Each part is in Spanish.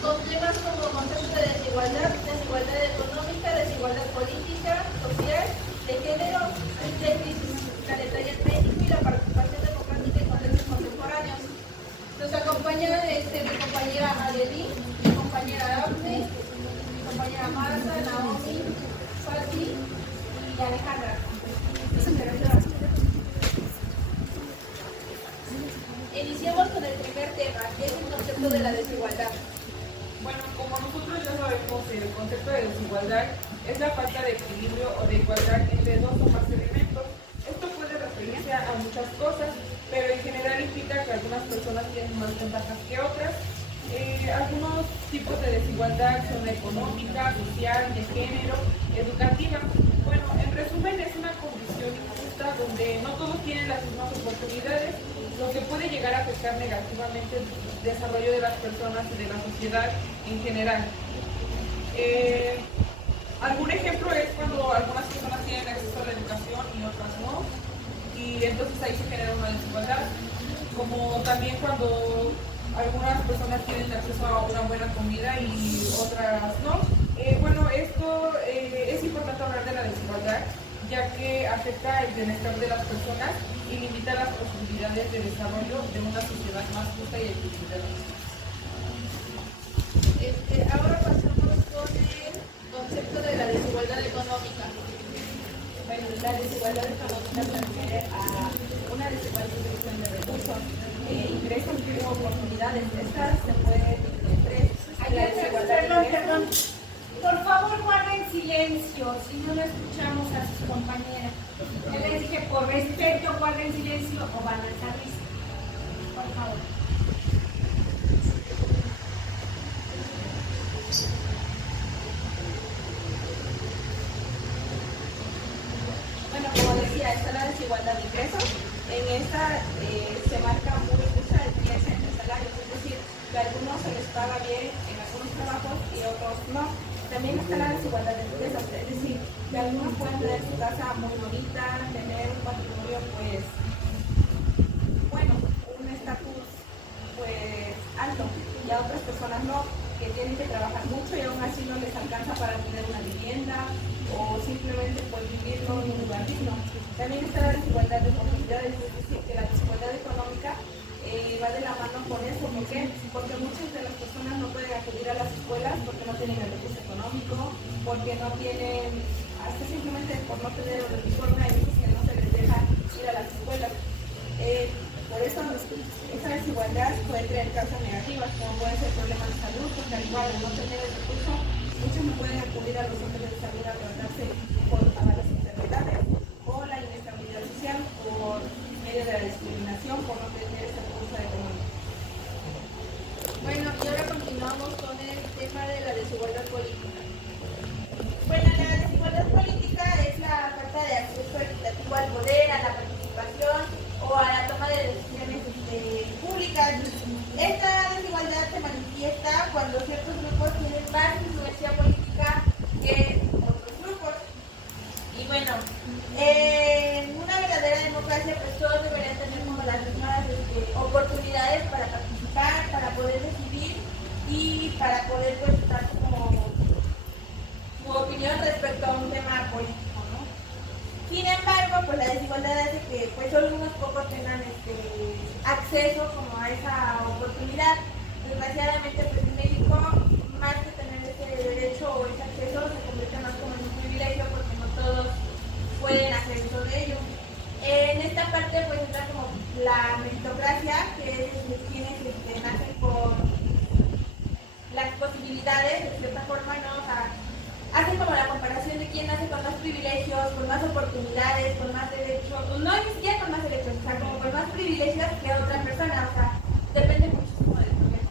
con temas como concepto de desigualdad, desigualdad económica, desigualdad política, social, de género, de crisis planetaria en México y la participación democrática en contextos contemporáneos. Nos acompaña mi compañera Adeli, mi compañera Daphne, mi compañera Marta, Naomi, Fati y Alejandra. Iniciamos con el primer tema, que es el concepto de la desigualdad. Bueno, como nosotros ya sabemos, el concepto de desigualdad es la falta de equilibrio o de igualdad entre dos o más elementos. Esto puede referirse a muchas cosas, pero en general implica que algunas personas tienen más ventajas que otras. Algunos tipos de desigualdad son económica, social, de género, educativa. Bueno, en resumen, es una condición injusta donde no todos tienen las mismas oportunidades, lo que puede llegar a afectar negativamente el desarrollo de las personas y de la sociedad en general. Algún ejemplo es cuando algunas personas tienen acceso a la educación y otras no, y entonces ahí se genera una desigualdad, como también cuando algunas personas tienen acceso a una buena comida y otras no. Bueno, esto es importante hablar de la desigualdad, ya que afecta el bienestar de las personas y limita las posibilidades de desarrollo de una sociedad más justa y equilibrada. Ahora pasamos con el concepto de la desigualdad económica. Bueno, la desigualdad económica se refiere a una desigual distribución de recursos, ingresos y oportunidades. Estas se pueden dividir en tres. Hay la desigualdad de ingresos. Perdón. Por favor, guarden silencio, si no lo escuchamos a sus compañeras. Ya les dije, por respeto, guarden silencio o van a estar listos. Por favor. Bueno, como decía, está la desigualdad de ingresos. En esta se marca muy mucha diferencia entre salarios, es decir, que a algunos se les paga bien en algunos trabajos y otros no. También está la desigualdad de riquezas, es decir, que algunos pueden tener su casa muy bonita, tener un patrimonio, pues, bueno, un estatus, pues, alto, y a otras personas no, que tienen que trabajar mucho y aún así no les alcanza para tener una vivienda o simplemente pues vivir en un lugar digno. También está la desigualdad de oportunidades, es decir, que la desigualdad económica va de la mano con eso. ¿Por qué? Porque muchas de las personas no pueden acudir a las escuelas porque no tienen el recurso económico, porque no tienen, hasta simplemente por no tener el uniforme, hay veces que no se les deja ir a las escuelas. Por eso esta desigualdad puede traer causas negativas, como pueden ser problemas de salud, porque al igual de no tener el recurso, muchos no pueden acudir a los centros de salud a tratarse por las enfermedades o la inestabilidad social por medio de la discriminación por no tener ese recurso económico. Bueno, y ahora continuamos con el tema de la desigualdad política. Bueno, la desigualdad política es la falta de acceso equitativo al poder, a la participación o a la toma de decisiones públicas. Esta desigualdad se manifiesta cuando ciertos grupos tienen más influencia política que otros grupos. Y bueno, en una verdadera democracia, pues todos deberían tener como las mismas oportunidades para participar, para poder decidir y para poder pues dar como su opinión respecto a un tema político, ¿no? Sin embargo, pues la desigualdad hace que pues solo unos pocos tengan acceso como a esa oportunidad. Desgraciadamente, pues en México, más que tener ese derecho o ese acceso, se convierte más como en un privilegio porque no todos pueden hacer uso de ello. En esta parte pues entra como la meritocracia, que es quienes nacen con las posibilidades, de cierta forma, ¿no? O sea, hacen como la comparación de quién nace con más privilegios, con más oportunidades, con más derechos, no ni siquiera con más derechos, o sea, como con más privilegios que otra persona, o sea, depende muchísimo del contexto.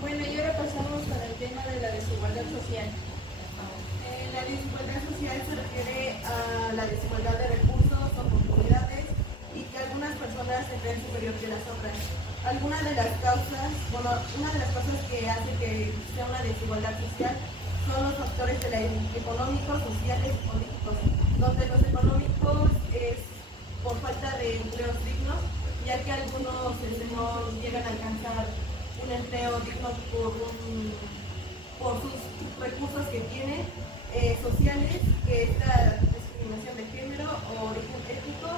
Bueno, y ahora pasamos para el tema de la desigualdad social. La desigualdad social se refiere a la desigualdad de recursos, oportunidades y que algunas personas se creen superior que las otras. Algunas de las causas, bueno, una de las cosas que hace que sea una desigualdad social son los factores económicos, sociales y políticos, donde los económicos es por falta de empleos dignos, ya que algunos no llegan a alcanzar un empleo digno por sus recursos que tienen sociales, que esta discriminación de género o origen étnico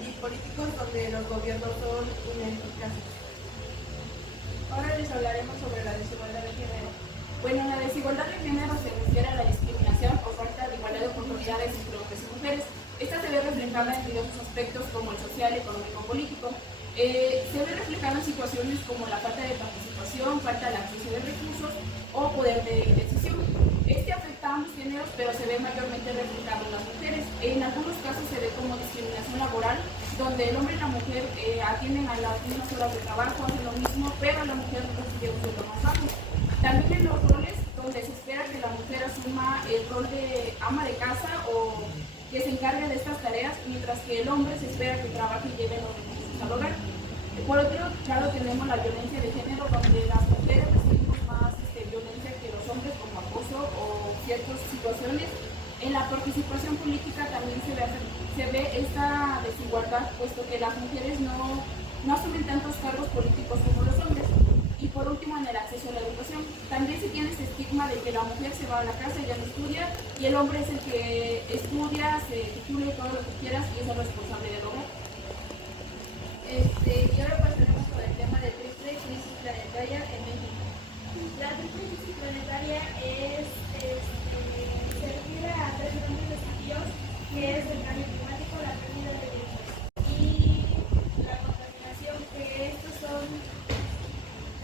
y políticos donde los gobiernos son ineficaces. Ahora les hablaremos sobre la desigualdad de género. Bueno, la desigualdad de género se refiere a la discriminación o falta de igualdad de oportunidades entre hombres y mujeres. Esta se ve reflejada en diversos aspectos como el social, económico, político. Se ve reflejada en situaciones como la falta de participación, falta de acceso de recursos o poder de decisión. Este afecta a ambos géneros, pero se ve mayormente reflejado en las mujeres. En algunos casos se ve como discriminación laboral, donde el hombre y la mujer atienden a las mismas horas de trabajo, hacen lo mismo, pero la mujer recibe un sueldo más bajo. También en los roles donde se espera que la mujer asuma el rol de ama de casa o que se encargue de estas tareas, mientras que el hombre se espera que trabaje y lleve los recursos al hogar. Por otro lado tenemos la violencia de género, donde las mujeres recibimos más violencia que los hombres, como acoso o ciertas situaciones. En la participación política también se ve esta desigualdad, puesto que las mujeres no asumen tantos cargos políticos como los hombres. Y por último, en el acceso a la educación, también se tiene este estigma de que la mujer se va a la casa y ya no estudia, y el hombre es el que estudia, se titula y todo lo que quieras, y es el responsable del hogar. Y ahora pasaremos sobre el tema de triple crisis planetaria en México. La triple crisis planetaria se refiere a tres grandes desafíos, que es el cambio climático, la pérdida de bienes y la contaminación, que estos son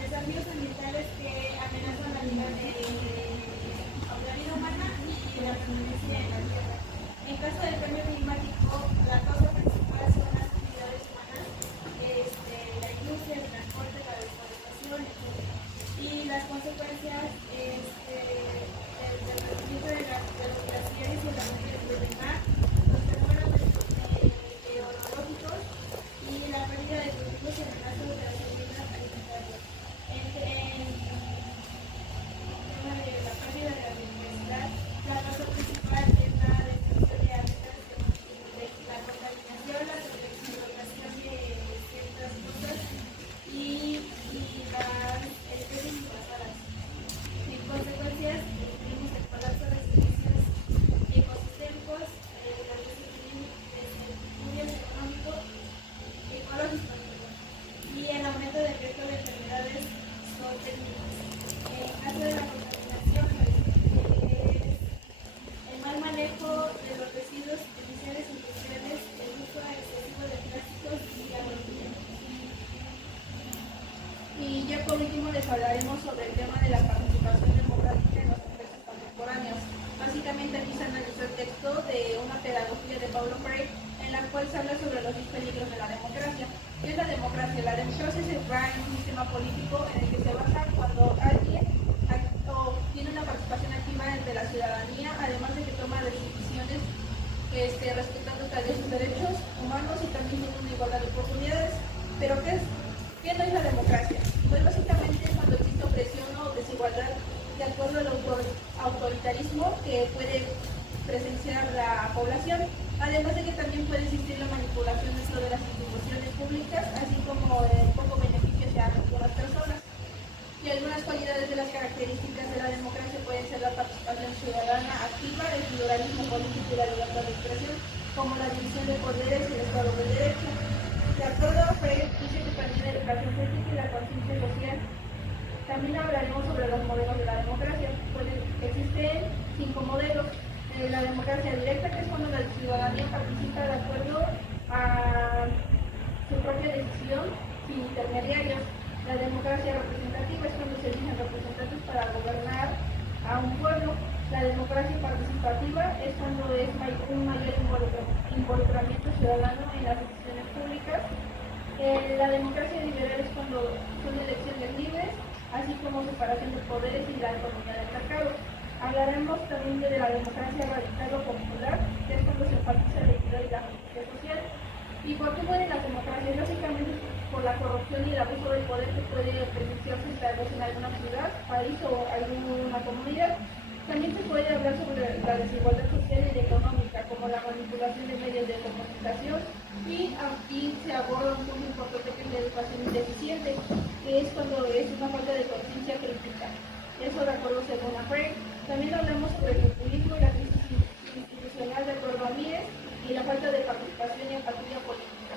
desafíos ambientales que amenazan la vida humana y la permanencia en la Tierra. En caso del cambio climático, la causa principal son las actividades humanas, la industria, el transporte, la deforestación, etc. Y las consecuencias del crecimiento de los glaciares y la movimiento del mar, los fenómenos meteorológicos y la pérdida de cultivos y amenazas de la seguridad alimentaria. En tema de la pérdida de la biodiversidad, la causa principal es la destrucción de hábitats, la contaminación, la sobreexplotación de ciertas cosas y las especies invasoras. En consecuencias, tenemos el colapso de servicios ecosistémicos, los desequilibrios económicos, ecológicos y el aumento del riesgo de enfermedades zootecnias. En caso de la contaminación, es el mal manejo de los residuos, emisiones industriales, el uso excesivo de plásticos y agroquímicos. Y ya por último les hablaremos sobre el tema de la participación democrática en los procesos contemporáneos. Básicamente aquí se analizó el texto de una pedagogía de Paulo Freire, en la cual se habla sobre los 10 peligros de la democracia. ¿Qué es la democracia? La democracia se va en un sistema político en el que se basa cuando alguien tiene una participación activa entre la ciudadanía, además de que toma decisiones respetando también sus derechos humanos y también tiene una igualdad de oportunidades. Pero ¿qué no es la democracia? Pues básicamente es cuando existe opresión o desigualdad de acuerdo al autoritarismo que puede presenciar la población, además de que también puede existir la manipulación dentro de las instituciones públicas, así como el poco beneficio hacia algunas personas. Y algunas cualidades de las características de la democracia pueden ser la participación ciudadana activa, el pluralismo político y la libertad de expresión, como la división de poderes y el Estado de Derecho. De acuerdo a Freire, dice que también la educación política y la conciencia social. También hablaremos sobre los modelos de la democracia. Pues existen 5 modelos. La democracia directa, que es cuando la ciudadanía participa de acuerdo a su propia decisión sin intermediarios. La democracia representativa es cuando se eligen representantes para gobernar a un pueblo. La democracia participativa es cuando es un mayor involucramiento ciudadano en las decisiones públicas. La democracia liberal es cuando son elecciones libres, así como separación de poderes y la economía del mercado. Hablaremos también de la democracia radical o popular, que es cuando se enfatiza la equidad y la justicia social. ¿Y por qué mueren las democracias? Básicamente por la corrupción y el abuso del poder que puede presenciarse tal vez en alguna ciudad, país o alguna comunidad. También se puede hablar sobre la desigualdad social y económica, como la manipulación de medios de comunicación, y aquí se aborda un punto importante una educación deficiente, que es cuando es una falta de conciencia crítica. Eso de acuerdo según la FREC. También hablamos sobre el populismo y la crisis institucional de acuerdo a MIES y la falta de participación y empatía política.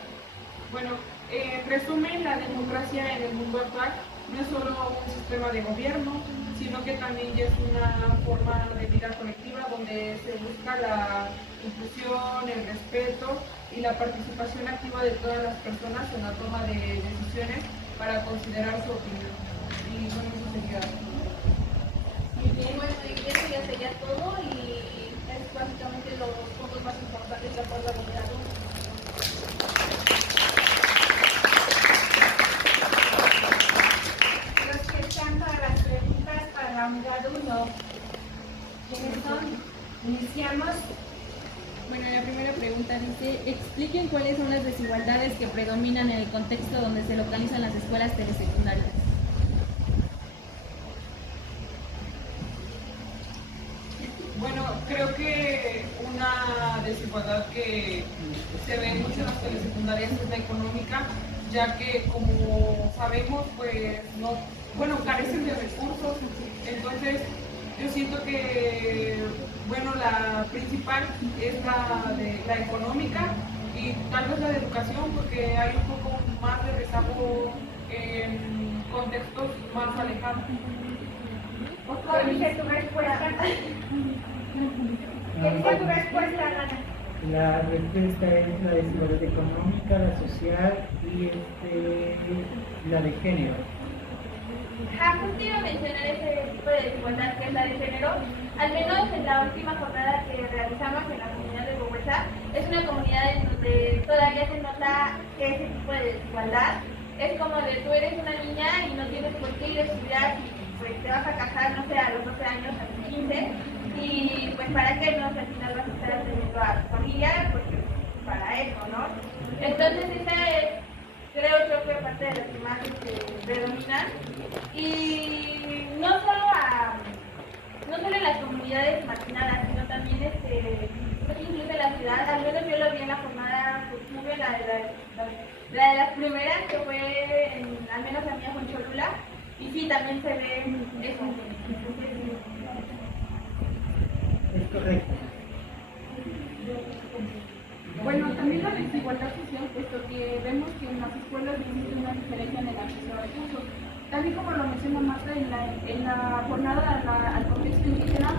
Bueno, en resumen, la democracia en el mundo actual no es solo un sistema de gobierno, sino que también ya es una forma de vida colectiva donde se busca la inclusión, el respeto y la participación activa de todas las personas en la toma de decisiones para considerar su opinión. Y bueno, eso sería. Muy bien, bueno, y eso ya sería todo y es básicamente los puntos más importantes de acuerdo a la unidad 1. Los que están para las preguntas para la unidad 1. ¿Quiénes son? Iniciamos. Bueno, la primera pregunta dice, expliquen cuáles son las desigualdades que predominan en el contexto donde se localizan las escuelas telesecundarias. Bueno, creo que una desigualdad que se ve mucho en las telesecundarias es la económica, ya que como sabemos, pues no, bueno, carecen de recursos. Entonces, yo siento que, bueno, la principal es la económica y tal vez la de educación, porque hay un poco más de rezago en contextos más alejados. ¿Qué dice tu respuesta? ¿Qué dice tu respuesta, Ana? La respuesta es la desigualdad económica, la social y la de género. Justo iba a mencionar ese tipo de desigualdad que es la de género. Al menos en la última jornada que realizamos en la comunidad de Bogotá, es una comunidad en donde todavía se nota ese tipo de desigualdad. Es como de tú eres una niña y no tienes por qué ir a estudiar y pues te vas a casar, no sé, a los 12 años, a los 15, y pues para qué, no sé, al final vas a estar atendiendo a tu familia, porque para eso, ¿no? Entonces esa es, creo yo que parte de las que más predominan, y no solo en las comunidades marginadas, sino también incluso en la ciudad. Al menos yo lo vi en la jornada que tuve, la de las primeras, que fue al menos la mía fue en Cholula, y sí, también se ve eso. Es correcto. Bueno, también la desigualdad social, puesto que vemos que en las escuelas existe una diferencia en el acceso a recursos. Tal y como lo menciona Marta en la jornada al contexto indígena,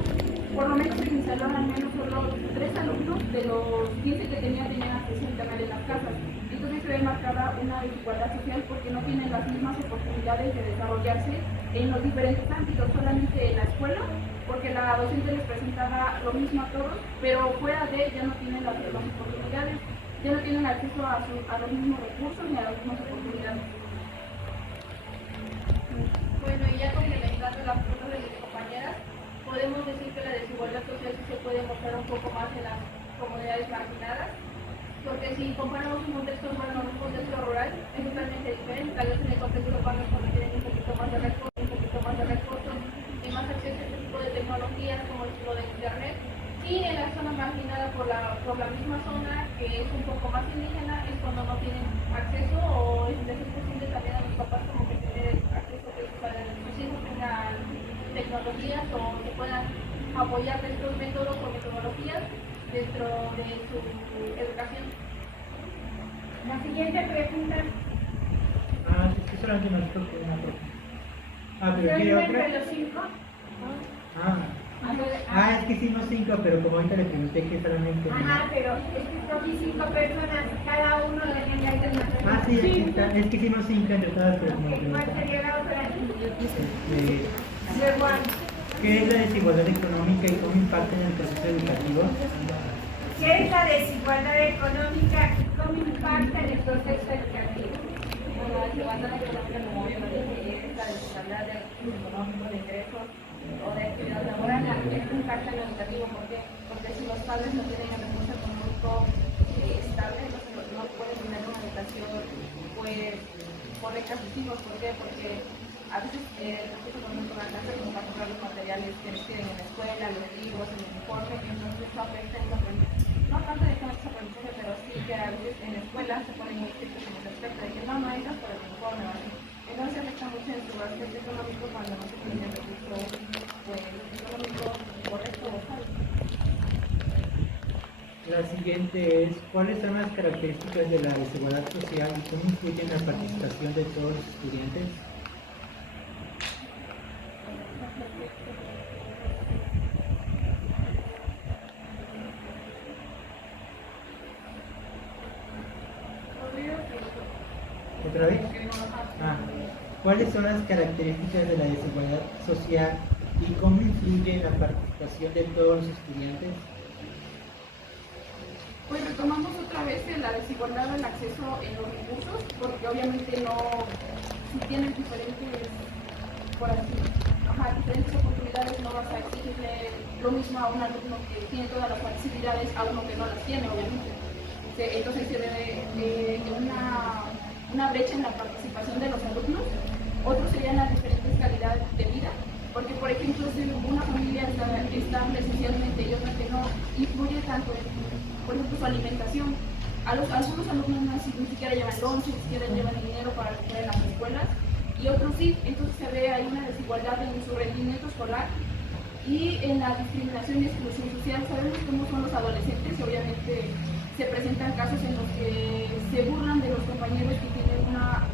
por lo menos en mi salón al menos solo 3 alumnos de los 15 que tenían acceso a internet en las casas. Entonces se ve marcada una desigualdad social porque no tienen las mismas oportunidades de desarrollarse en los diferentes ámbitos, solamente en la escuela, porque la docente les presentaba lo mismo a todos, pero fuera de ya no tienen las oportunidades, ya no tienen acceso a los mismos recursos ni a las mismas oportunidades. Bueno, y ya complementando las preguntas de mis compañeras, podemos decir que la desigualdad social sí se puede mostrar un poco más en las comunidades marginadas, porque si comparamos un contexto urbano con un contexto rural, es totalmente diferente. Tal vez en el contexto urbano es cuando tienen un poquito más de recursos, y más acceso a este tipo de tecnologías como lo de internet. Y en la zona marginada por la misma zona, que es un poco más indígena, es cuando no tienen acceso o es imposible también a los papás como que tener acceso para que sus hijos tengan tecnologías o que puedan apoyar de estos métodos o metodologías dentro de su educación. La siguiente pregunta. Es que solamente nos toca una pregunta. ¿Pero quiere otra? ¿Entre los 5? Es que hicimos 5, pero como ahorita le pregunté que solamente... Ajá, pero es que escogí 5 personas, cada uno tenía que hacer. Sí, aquí está. Es que hicimos 5 entre todas, pero como ¿Cuál pregunta. sería la otra? ¿Qué es la desigualdad económica y cómo impacta en el proceso educativo? ¿Qué es la desigualdad económica y cómo impacta en el proceso educativo? Bueno, la desigualdad económica, como obviamente es la desigualdad de económico, de ingresos o de actividad laboral, esto impacta en lo educativo. ¿Por qué? Porque si los padres no tienen el recurso económico estable, no pueden tener una educación pues correcta a sus hijos. ¿Por qué? Porque a veces el recurso económico no alcanza como para comprar los materiales que les piden en la escuela, los libros, el uniforme, entonces eso afecta en los aprendizajes. No tanto de que no se aprendizaje, pero sí que a veces en la escuela se ponen muy estrictos en ese aspecto de que no, esas La siguiente es, ¿cuáles son las características de la desigualdad social y cómo influyen la participación de todos los estudiantes? ¿Otra vez? ¿Cuáles son las características de la desigualdad social y cómo influye en la participación de todos los estudiantes? Pues retomamos otra vez la desigualdad del acceso en los recursos, porque obviamente si tienen diferentes, diferentes oportunidades, no vas a exigirle lo mismo a un alumno que tiene todas las facilidades a uno que no las tiene, obviamente. Entonces se ve una brecha en la participación de los alumnos. Otros serían las diferentes calidades de vida, porque por ejemplo si una familia está estable socialmente y otra que no, influye tanto en, por ejemplo, su alimentación. Algunos alumnos ni siquiera llevan lonche, ni siquiera llevan dinero para comer en las escuelas, y otros sí. Entonces se ve ahí una desigualdad en su rendimiento escolar y en la discriminación y exclusión social. Sabemos cómo son los adolescentes y obviamente se presentan casos en los que se burlan de los compañeros que tienen una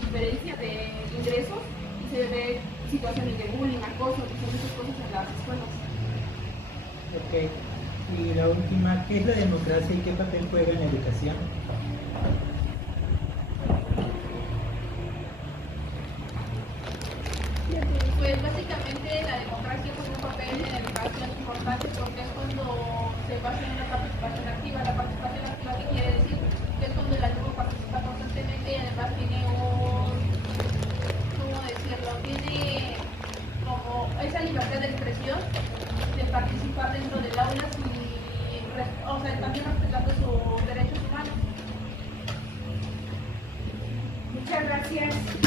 diferencia de ingresos y se ve situaciones de bullying, acoso, diferentes cosas en las escuelas. Ok. Y la última, ¿qué es la democracia y qué papel juega en la educación? Pues básicamente la democracia juega un papel en la educación importante porque es cuando se basa en la participación activa. La participación activa, ¿qué quiere decir? Que es cuando el alumno participa constantemente y además tiene ¿cómo decirlo? Tiene como esa libertad de expresión, de participar dentro del aula también respetando sus derechos humanos. Muchas gracias.